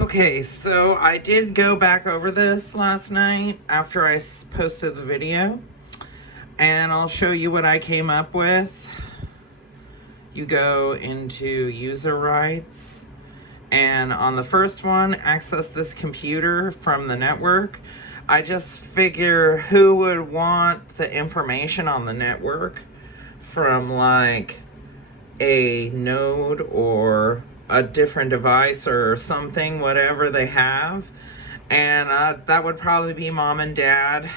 Okay, so I did go back over this last night after I posted the video, and I'll show you what I came up with. You go into user rights, and on the first one, access this computer from the network. I just figure who would want the information on the network from like a node or a different device or something, whatever they have. And that would probably be mom and dad.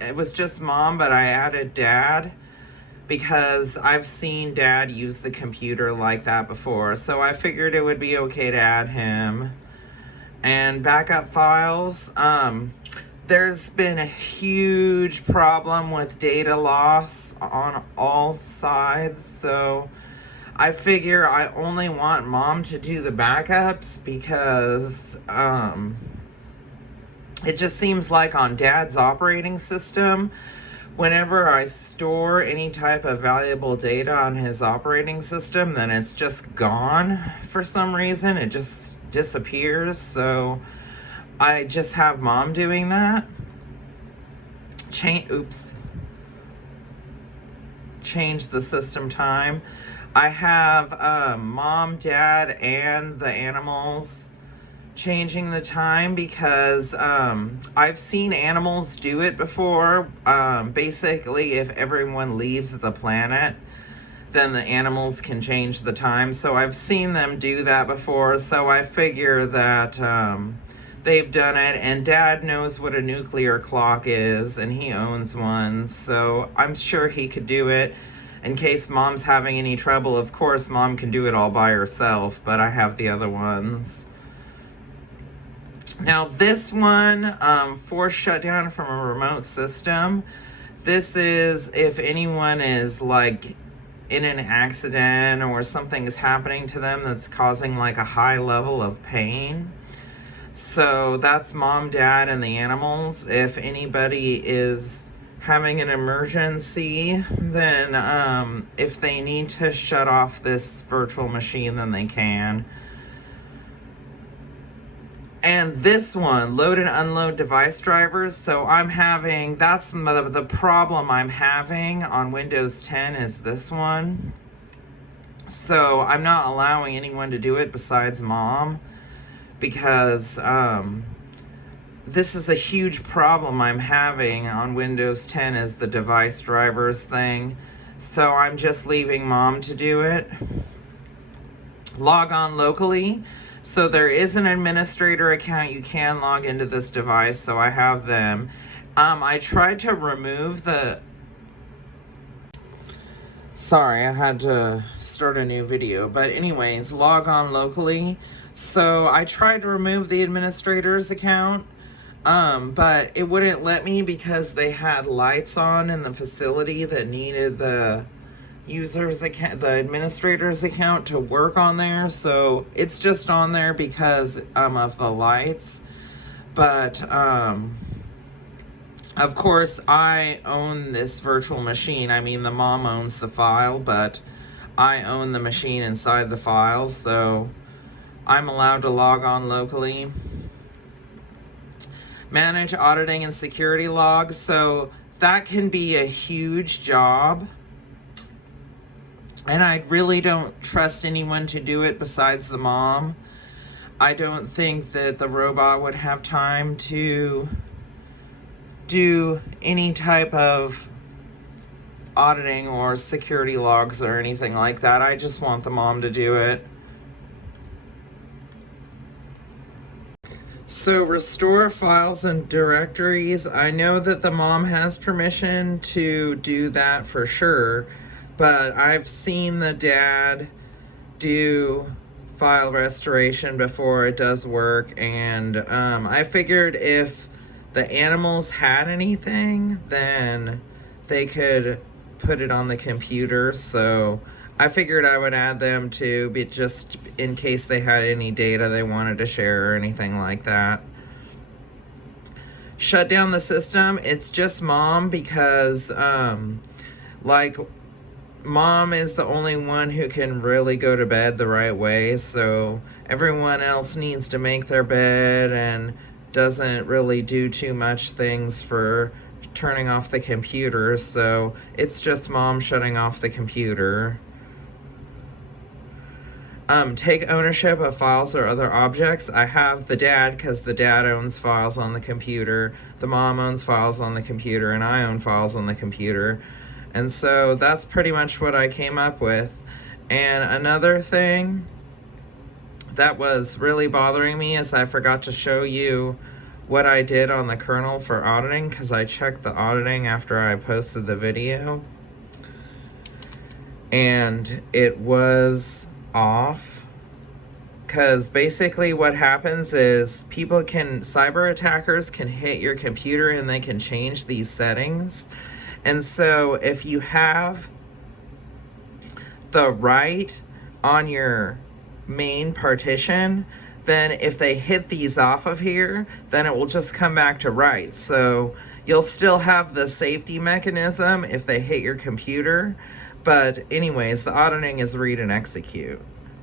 It was just mom, but I added dad because I've seen dad use the computer like that before. So I figured it would be okay to add him. And backup files. There's been a huge problem with data loss on all sides. So I figure I only want mom to do the backups because it just seems like on dad's operating system, whenever I store any type of valuable data on his operating system, then it's just gone for some reason. It just disappears. So I just have mom doing that. Change the system time. I have mom, dad, and the animals changing the time because I've seen animals do it before. Basically, if everyone leaves the planet, then the animals can change the time. So I've seen them do that before. So I figure that they've done it, and dad knows what a nuclear clock is, and he owns one. So I'm sure he could do it. In case mom's having any trouble, of course, mom can do it all by herself, but I have the other ones. Now, this one, force shutdown from a remote system. This is if anyone is like in an accident or something is happening to them that's causing like a high level of pain. So that's mom, dad, and the animals. If anybody is having an emergency, then if they need to shut off this virtual machine, then they can. And this one, load and unload device drivers. So that's the problem I'm having on Windows 10 is this one. So I'm not allowing anyone to do it besides mom because this is a huge problem I'm having on Windows 10 is the device drivers thing. So I'm just leaving mom to do it. Log on locally. So there is an administrator account. You can log into this device. So I have them. I tried to remove Sorry, I had to start a new video. But anyways, log on locally. So I tried to remove the administrator's account. But it wouldn't let me because they had lights on in the facility that needed the user's account, the administrator's account to work on there. So it's just on there because of the lights. But of course I own this virtual machine. I mean, the mom owns the file, but I own the machine inside the file. So I'm allowed to log on locally. Manage auditing and security logs. So that can be a huge job. And I really don't trust anyone to do it besides the mom. I don't think that the robot would have time to do any type of auditing or security logs or anything like that. I just want the mom to do it. So restore files and directories. I know that the mom has permission to do that for sure, but I've seen the dad do file restoration before. It does work, and I figured if the animals had anything, then they could put it on the computer. So I figured I would add them too, but just in case they had any data they wanted to share or anything like that. Shut down the system. It's just mom because like Mom is the only one who can really go to bed the right way, so everyone else needs to make their bed and doesn't really do too much things for turning off the computer, so it's just Mom shutting off the computer. Take ownership of files or other objects. I have the dad because the dad owns files on the computer, the mom owns files on the computer, and I own files on the computer. And so that's pretty much what I came up with. And another thing that was really bothering me is I forgot to show you what I did on the kernel for auditing, because I checked the auditing after I posted the video. And it was off, because basically what happens is cyber attackers can hit your computer and they can change these settings. And so if you have the right on your main partition, then if they hit these off of here, then it will just come back to right. So you'll still have the safety mechanism if they hit your computer. But anyways, the auditing is read and execute.